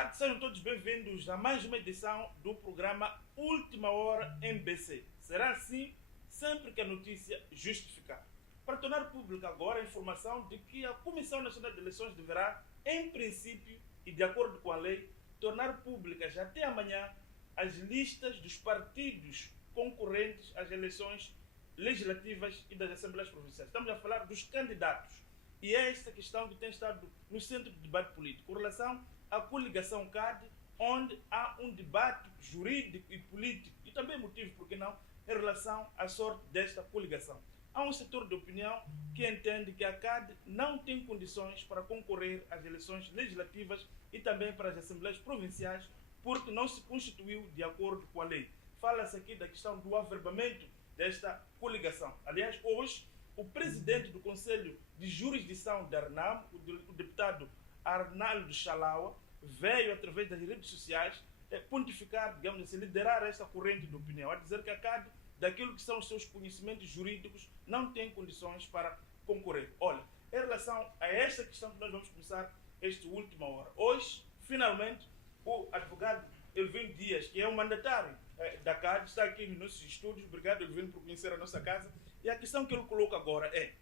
tarde, sejam todos bem-vindos a mais uma edição do programa Última Hora MBC. Será assim sempre que a notícia justificar. Para tornar pública agora a informação de que a Comissão Nacional de Eleições deverá, em princípio e de acordo com a lei, tornar públicas até amanhã as listas dos partidos concorrentes às eleições legislativas e das Assembleias Provinciais. Estamos a falar dos candidatos. E é esta questão que tem estado no centro do debate político, com relação à coligação CAD, onde há um debate jurídico e político, e também motivo, por que não, em relação à sorte desta coligação. Há um setor de opinião que entende que a CAD não tem condições para concorrer às eleições legislativas e também para as Assembleias Provinciais, porque não se constituiu de acordo com a lei. Fala-se aqui da questão do averbamento desta coligação. Aliás, hoje, o presidente do Conselho de Jurisdição da RNAM, o deputado Arnaldo Chalaua, veio, através das redes sociais, pontificar, digamos assim, liderar esta corrente de opinião, a dizer que a CAD, daquilo que são os seus conhecimentos jurídicos, não tem condições para concorrer. Olha, em relação a esta questão que nós vamos começar esta última hora. Hoje, finalmente, o advogado Elvino Dias, que é o mandatário da CAD, está aqui nos nossos estúdios. Obrigado, Elvino, por conhecer a nossa casa. E a questão que ele coloca agora é: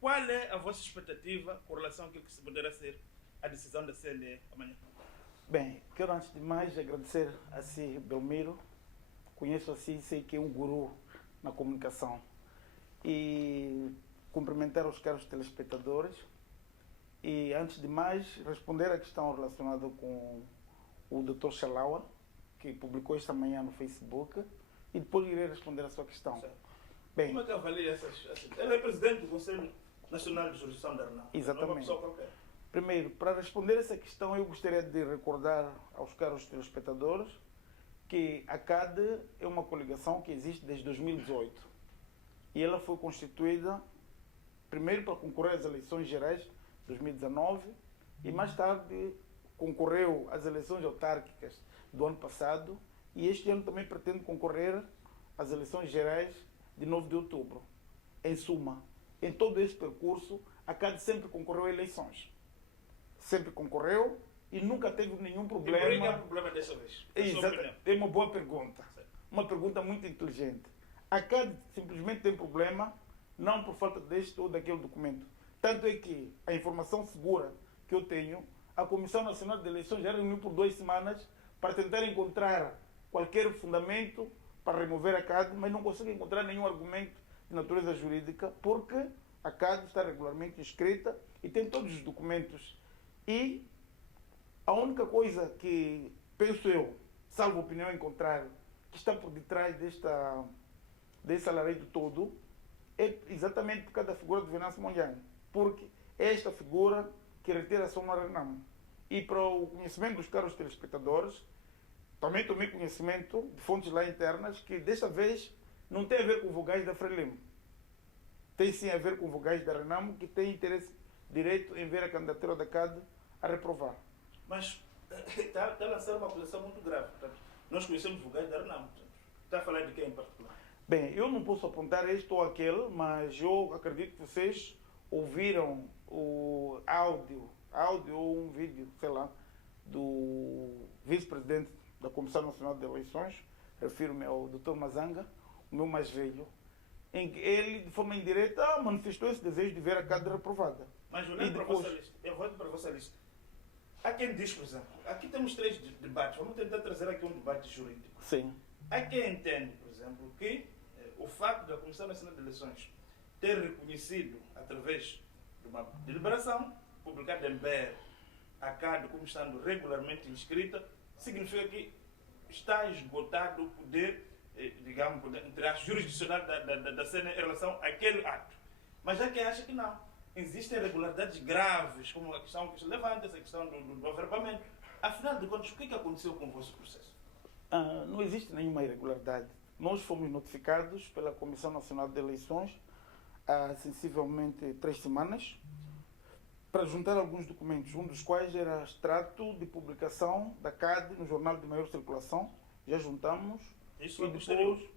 qual é a vossa expectativa com relação àquilo que se poderá ser a decisão da CNE amanhã? Bem, quero antes de mais agradecer a si, Belmiro. Conheço assim, sei que é um guru na comunicação. E cumprimentar os caros telespectadores. E antes de mais, responder à questão relacionada com o Dr. Chalaua, que publicou esta manhã no Facebook, e depois irei responder a sua questão. Certo. Bem, Como é que avalia essas? Ele é presidente do Conselho Nacional de Jurisdição da RNAM. Exatamente. Não é uma pessoa qualquer. primeiro, para responder essa questão, eu gostaria de recordar aos caros telespectadores que a CAD é uma coligação que existe desde 2018. E ela foi constituída, primeiro, para concorrer às eleições gerais de 2019 e mais tarde concorreu às eleições autárquicas do ano passado e este ano também pretende concorrer às eleições gerais de 9 de outubro. Em suma, em todo esse percurso, a CAD sempre concorreu a eleições. Sempre concorreu e nunca teve nenhum problema. E por que é o problema dessa vez? Exato. É uma boa pergunta. Uma pergunta muito inteligente. A CAD simplesmente tem problema, não por falta deste ou daquele documento. Tanto é que a informação segura que eu tenho, a Comissão Nacional de Eleições já reuniu por 2 semanas para tentar encontrar qualquer fundamento para remover a CAD, mas não consegue encontrar nenhum argumento de natureza jurídica, porque a CAD está regularmente inscrita e tem todos os documentos. E a única coisa que, penso eu, salvo opinião em contrário, que está por detrás desse alarido todo, é exatamente por causa da figura do Venâncio Mondlane. Porque é esta figura que retira a soma RNAM. E para o conhecimento dos caros telespectadores, também tomei conhecimento de fontes lá internas que desta vez não tem a ver com vogais da Frelimo. Tem sim a ver com vogais da RNAM, que tem interesse direito em ver a candidatura da CAD a reprovar. Mas está a lançar uma acusação muito grave. Portanto, nós conhecemos vogais da RNAM. Está a falar de quem em particular? Bem, eu não posso apontar este ou aquele, mas eu acredito que vocês ouviram o áudio ou um vídeo, sei lá, do vice-presidente da Comissão Nacional de Eleições, refiro-me ao Dr. Mazanga, o meu mais velho, em que ele, de forma indireta, manifestou esse desejo de ver a CAD reprovada. Mas olhando para a vossa lista, eu vou para a vossa lista. Há quem diz, por exemplo, aqui temos 3 debates, vamos tentar trazer aqui um debate jurídico. Sim. Há quem entende, por exemplo, que o facto da Comissão Nacional de Eleições ter reconhecido, através de uma deliberação publicada em BR, a CAD como estando regularmente inscrita, significa que está esgotado o poder, digamos, entre a jurisdicional da CNE em relação àquele ato. Mas há quem acha que não. Existem irregularidades graves, como a questão que se levanta, essa questão do averbamento. Afinal de contas, o que aconteceu com o vosso processo? Não existe nenhuma irregularidade. Nós fomos notificados pela Comissão Nacional de Eleições há sensivelmente 3 semanas para juntar alguns documentos, um dos quais era extrato de publicação da CAD no jornal de maior circulação. Já juntamos. Isso e depois...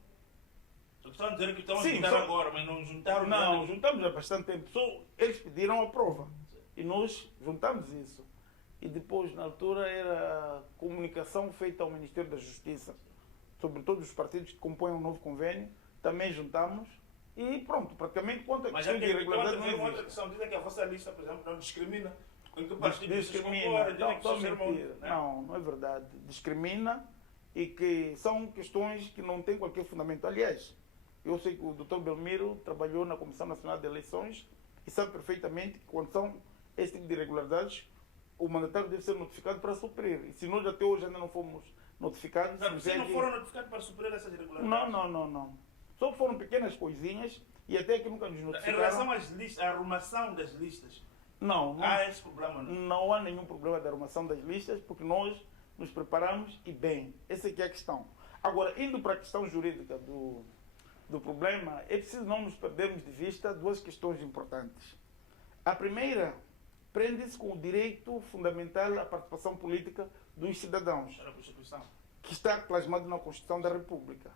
Estão a dizer que estão a Sim, juntar só... agora, mas não juntaram Não, nada. juntamos há bastante tempo. Só eles pediram a prova e nós juntamos isso. e depois, na altura, era comunicação feita ao Ministério da Justiça, sobre todos os partidos que compõem um novo convênio, também juntamos e pronto, praticamente quanto a Mas questão de irregularidade tem não uma outra existe. questão, dizem que a vossa lista, por exemplo, não discrimina em que partido vocês Discrimina, concorrem, dizem que só vocês servem, mentira. né? Não é verdade. Discrimina e que são questões que não têm qualquer fundamento. Aliás, eu sei que o Dr. Belmiro trabalhou na Comissão Nacional de Eleições e sabe perfeitamente que quando são esse tipo de irregularidades, o mandatário deve ser notificado para suprir. E se nós até hoje ainda não fomos notificados... Não, vocês não significa foram que- notificados para suprir essas irregularidades? Não. Só foram pequenas coisinhas e até que nunca nos Em notificaram. relação às listas, à arrumação das listas, Não há esse problema, não? não há nenhum problema de arrumação das listas, porque nós nos preparamos e bem. Essa aqui é a questão. Agora, indo para a questão jurídica do problema, é preciso não nos perdermos de vista duas questões importantes. A primeira prende-se com o direito fundamental à participação política dos cidadãos, Era a Constituição. que está plasmado na Constituição da República.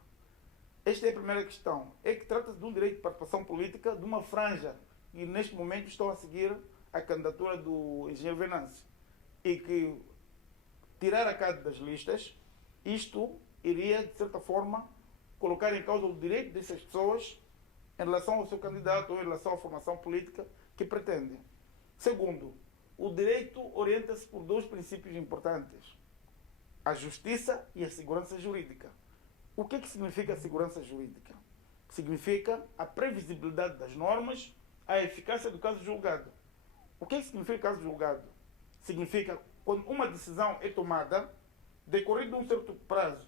Esta é a primeira questão. É que trata-se de um direito de participação política de uma franja que neste momento estão a seguir a candidatura do engenheiro Venâncio. E que tirar a CAD das listas, isto iria, de certa forma, colocar em causa o direito dessas pessoas em relação ao seu candidato ou em relação à formação política que pretendem. Segundo, o direito orienta-se por dois princípios importantes: a justiça e a segurança jurídica. O que significa a segurança jurídica? Significa a previsibilidade das normas, a eficácia do caso julgado. O que significa caso julgado? Significa quando uma decisão é tomada, decorrido um certo prazo,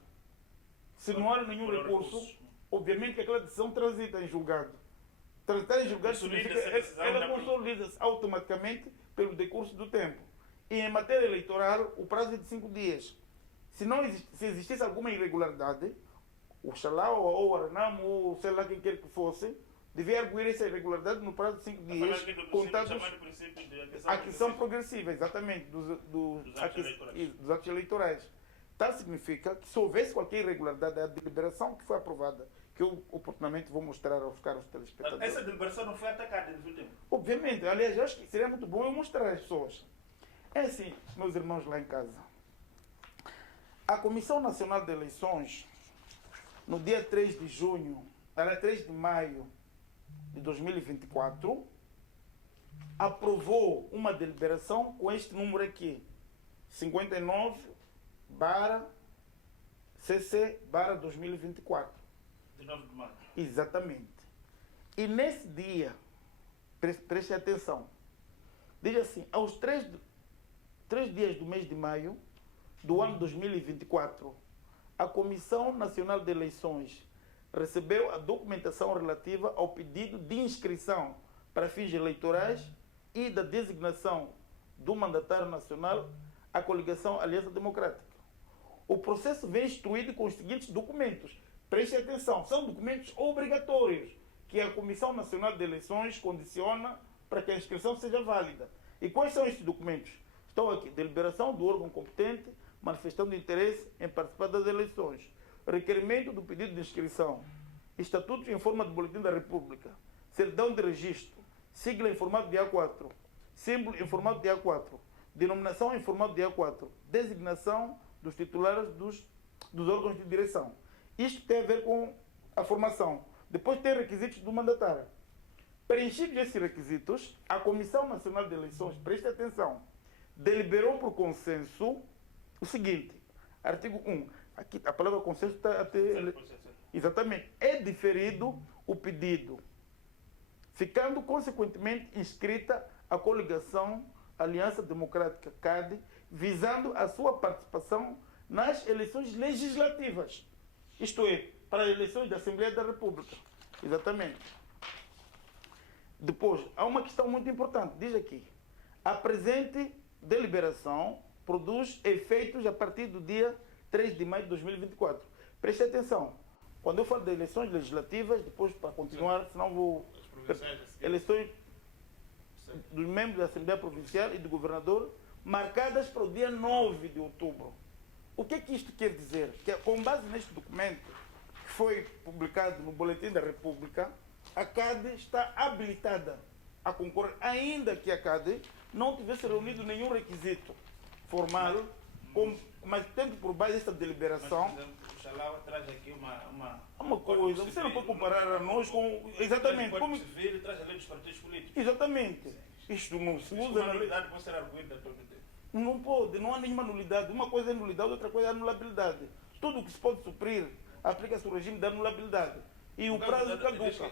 se não há nenhum recurso, obviamente que aquela decisão transita em julgado. Transitar em julgado significa que ela consolida-se automaticamente pelo decurso do tempo. E em matéria eleitoral, o prazo é de 5 dias. Se existisse alguma irregularidade, o Xalau ou o Aranam, ou sei lá quem quer que fosse, devia arguir essa irregularidade no prazo de 5 dias, contados a aquisição progressiva, exatamente, dos atos eleitorais. Tal significa que se houvesse qualquer irregularidade, a deliberação que foi aprovada, que eu oportunamente vou mostrar aos caros telespectadores. Essa deliberação não foi atacada desde o tempo. Obviamente, aliás, eu acho que seria muito bom eu mostrar às pessoas. É assim, meus irmãos lá em casa. A Comissão Nacional de Eleições, no dia 3 de junho, era 3 de maio de 2024, aprovou uma deliberação com este número aqui, 59/CC/2024. De 9 de maio. Exatamente. E nesse dia, preste atenção, diz assim, aos 3 dias do mês de maio do ano 2024, a Comissão Nacional de Eleições recebeu a documentação relativa ao pedido de inscrição para fins eleitorais e da designação do mandatário nacional à coligação Aliança Democrática. O processo vem instruído com os seguintes documentos. Preste atenção, são documentos obrigatórios que a Comissão Nacional de Eleições condiciona para que a inscrição seja válida. E quais são estes documentos? Estão aqui: deliberação do órgão competente manifestando interesse em participar das eleições, requerimento do pedido de inscrição, estatutos em forma de boletim da República, certidão de registro, sigla em formato de A4, símbolo em formato de A4, denominação em formato de A4, designação dos titulares dos órgãos de direção. Isto tem a ver com a formação. Depois tem requisitos do mandatário. Preenchidos esses requisitos, a Comissão Nacional de Eleições, preste atenção, deliberou por consenso o seguinte: artigo 1, aqui a palavra consenso está até... Exatamente. É diferido o pedido, ficando consequentemente inscrita a coligação Aliança Democrática CAD, visando a sua participação nas eleições legislativas, isto é, para as eleições da Assembleia da República. Exatamente. Depois, há uma questão muito importante, diz aqui: a presente deliberação produz efeitos a partir do dia 3 de maio de 2024. Preste atenção, quando eu falo de eleições legislativas, depois para continuar, senão vou... Eleições dos membros da Assembleia Provincial e do Governador, marcadas para o dia 9 de outubro. O que é que isto quer dizer? Que com base neste documento, que foi publicado no Boletim da República, a CADE está habilitada a concorrer, ainda que a CADE não tivesse reunido nenhum requisito. formal, mas tendo por base essa deliberação. Mas, por exemplo, o Xalá traz aqui uma coisa, você não pode comparar a nós com. Exatamente. Como civil traz a lei dos partidos políticos. Exatamente. Isto não se usa. Uma nulidade pode ser arguída todo o tempo. Não pode, não há nenhuma nulidade. Uma coisa é nulidade, outra coisa é anulabilidade. Tudo o que se pode suprir aplica-se o regime da anulabilidade. E o prazo caduca.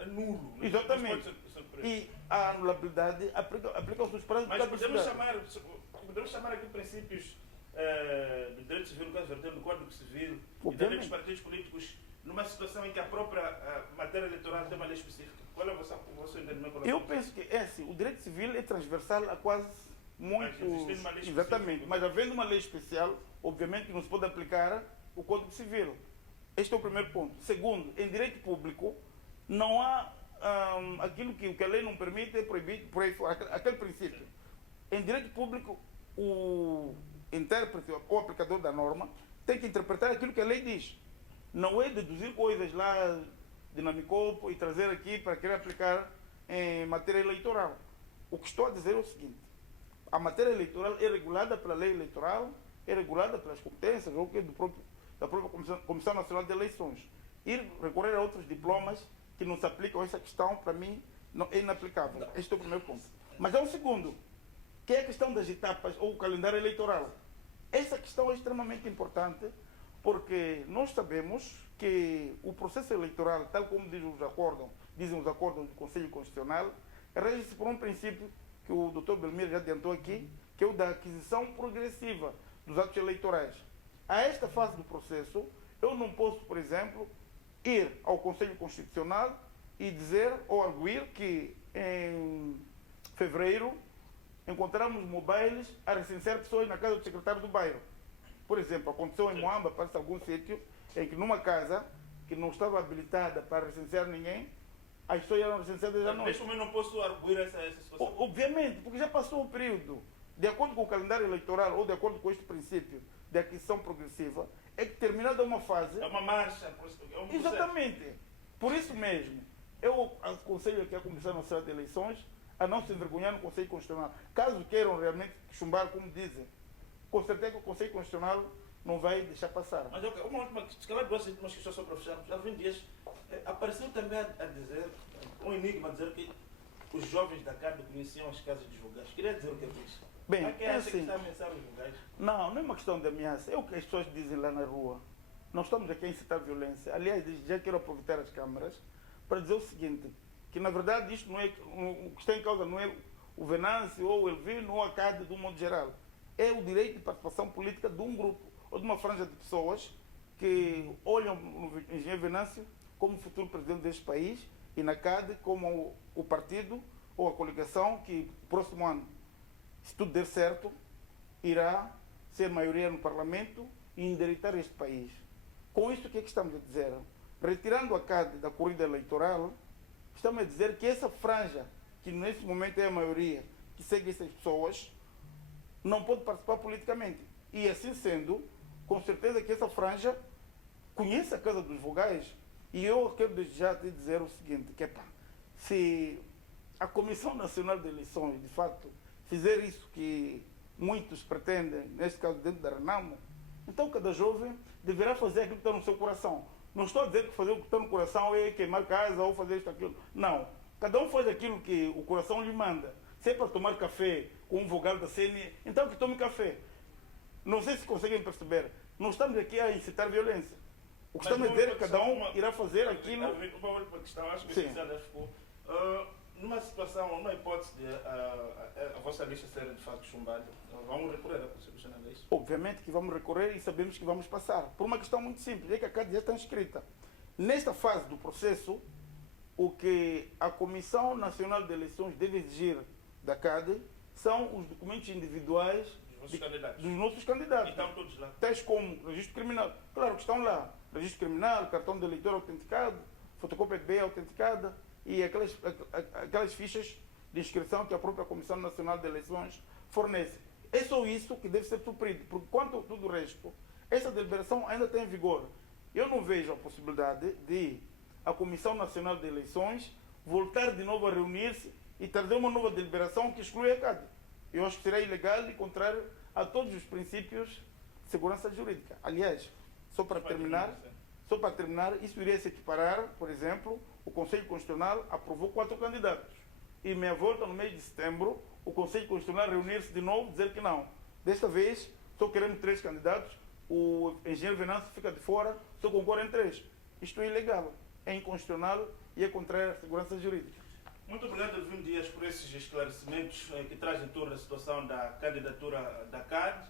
É nulo. Exatamente. E a anulabilidade aplica-se os prazos de caducidade. Mas podemos chamar aqui princípios do direito civil, no caso vertendo do Código Civil e da lei dos partidos políticos, numa situação em que a própria matéria eleitoral tem uma lei específica. Qual é o vosso entendimento? Eu penso que assim, o direito civil é transversal a quase muito. Exatamente. Mas havendo uma lei especial, obviamente que não se pode aplicar o Código Civil. Este é o primeiro ponto. Segundo, em direito público, não há aquilo que a lei não permite, é proibido, por aí fora, aquele princípio. Em direito público, o intérprete ou aplicador da norma tem que interpretar aquilo que a lei diz. Não é deduzir coisas lá, dinamicou e trazer aqui para querer aplicar em matéria eleitoral. O que estou a dizer é o seguinte: a matéria eleitoral é regulada pela lei eleitoral, é regulada pelas competências ou da própria Comissão Nacional de Eleições. Ir recorrer a outros diplomas que não se aplicam a essa questão, para mim, não, é inaplicável. Este é o primeiro ponto. Mas há um segundo, que é a questão das etapas ou o calendário eleitoral. Essa questão é extremamente importante, porque nós sabemos que o processo eleitoral, tal como dizem os acordos do Conselho Constitucional, rege-se por um princípio que o Dr. Belmiro já adiantou aqui, que é o da aquisição progressiva dos atos eleitorais. A esta fase do processo, eu não posso, por exemplo, ir ao Conselho Constitucional e dizer ou arguir que em fevereiro encontramos mobiles a recensear pessoas na casa do secretário do bairro. Por exemplo, aconteceu em Moamba, parece algum sítio, em que numa casa que não estava habilitada para recensear ninguém, as pessoas eram recenseadas à noite. Neste momento não posso arguir essa situação. Obviamente, porque já passou o período. De acordo com o calendário eleitoral ou de acordo com este princípio de aquisição progressiva, é que terminada uma fase... É uma marcha. É um exatamente. Por isso mesmo, eu aconselho aqui a Comissão Nacional de Eleições a não se envergonhar no Conselho Constitucional. Caso queiram realmente chumbar, como dizem, com certeza que o Conselho Constitucional não vai deixar passar. Mas uma última, se calhar duas últimas questões só para fecharmos. Há 20 dias apareceu também a dizer, um enigma, a dizer que os jovens da CAD conheciam as casas dos vogais. Queria dizer o que é isso. Bem, quem acha que está a ameaçar os vogais? Não é uma questão de ameaça. É o que as pessoas dizem lá na rua. Nós estamos aqui a incitar violência. Aliás, já quero aproveitar as câmaras para dizer o seguinte, que na verdade isto não é, o que está em causa não é o Venâncio ou o Elvino ou a CAD de um modo geral. É o direito de participação política de um grupo ou de uma franja de pessoas que olham o engenheiro Venâncio como futuro presidente deste país e na CAD como o partido ou a coligação que próximo ano, se tudo der certo, irá ser maioria no Parlamento e endireitar este país. Com isto, o que é que estamos a dizer? Retirando a CAD da corrida eleitoral, estamos a dizer que essa franja, que nesse momento é a maioria, que segue essas pessoas, não pode participar politicamente. E assim sendo, com certeza que essa franja conhece a Casa dos Vogais. E eu quero desde já te dizer o seguinte, que se a Comissão Nacional de Eleições, de fato, fizer isso que muitos pretendem, neste caso dentro da Renamo, então cada jovem deverá fazer aquilo que está no seu coração. Não estou a dizer que fazer o que está no coração é queimar casa ou fazer isto, aquilo. Não. Cada um faz aquilo que o coração lhe manda. Se é para tomar café com um vogal da CNE, então que tome café. Não sei se conseguem perceber. Não estamos aqui a incitar violência. O que estamos a dizer é que cada um irá fazer aquilo... Uma última questão, acho que já ficou. Numa situação, numa hipótese de a vossa lista ser de facto chumbada, vamos recorrer à Constituição, é isso? Obviamente que vamos recorrer e sabemos que vamos passar. Por uma questão muito simples, é que a CAD já está inscrita. Nesta fase do processo, o que a Comissão Nacional de Eleições deve exigir da CAD são os documentos individuais dos nossos candidatos. E estão todos lá. Tais como registro criminal. Claro que estão lá. Registro criminal, cartão de eleitor autenticado, fotocópia de BE autenticada e aquelas fichas de inscrição que a própria Comissão Nacional de Eleições fornece. É só isso que deve ser suprido, porque quanto a tudo o resto, essa deliberação ainda está em vigor. Eu não vejo a possibilidade de a Comissão Nacional de Eleições voltar de novo a reunir-se e trazer uma nova deliberação que exclui a CAD. Eu acho que será ilegal e contrário a todos os princípios de segurança jurídica. Aliás, só para terminar, isso iria se equiparar, por exemplo, o Conselho Constitucional aprovou 4 candidatos. E meia volta, no mês de setembro, o Conselho Constitucional reunir-se de novo e dizer que não. Desta vez, só queremos 3 candidatos, o engenheiro Venâncio fica de fora, só concorrem 3. Isto é ilegal, é inconstitucional e é contrário à segurança jurídica. Muito obrigado, Elvino Dias, por esses esclarecimentos que trazem toda a situação da candidatura da CAD.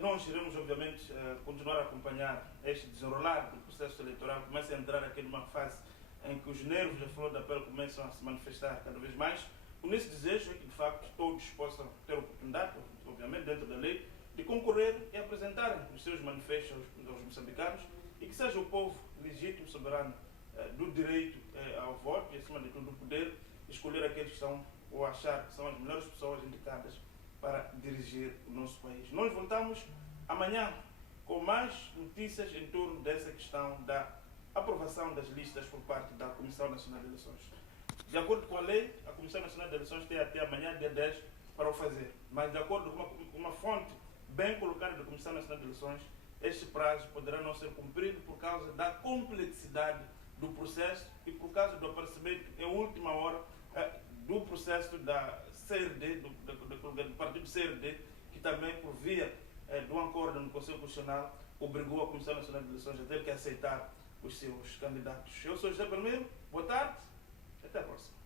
Nós iremos, obviamente, continuar a acompanhar este desenrolar do processo eleitoral. Começa a entrar aqui numa fase em que os nervos da flor da pele começam a se manifestar cada vez mais. Com esse desejo é que, de facto, todos possam ter a oportunidade, obviamente, dentro da lei, de concorrer e apresentarem os seus manifestos aos moçambicanos e que seja o povo legítimo, soberano, do direito ao voto e, acima de tudo, do poder escolher aqueles que são, ou achar que são as melhores pessoas indicadas para dirigir o nosso país. Nós voltamos amanhã com mais notícias em torno dessa questão da aprovação das listas por parte da Comissão Nacional de Eleições. De acordo com a lei, a Comissão Nacional de Eleições tem até amanhã, dia 10, para o fazer. Mas, de acordo com uma fonte bem colocada da Comissão Nacional de Eleições, este prazo poderá não ser cumprido por causa da complexidade do processo e por causa do aparecimento em última hora do processo da CRD, do partido CRD, que também, por via de um acordo no Conselho Constitucional, obrigou a Comissão Nacional de Eleições a ter que aceitar os seus candidatos. Eu sou José Palmeiro, boa tarde, até a próxima.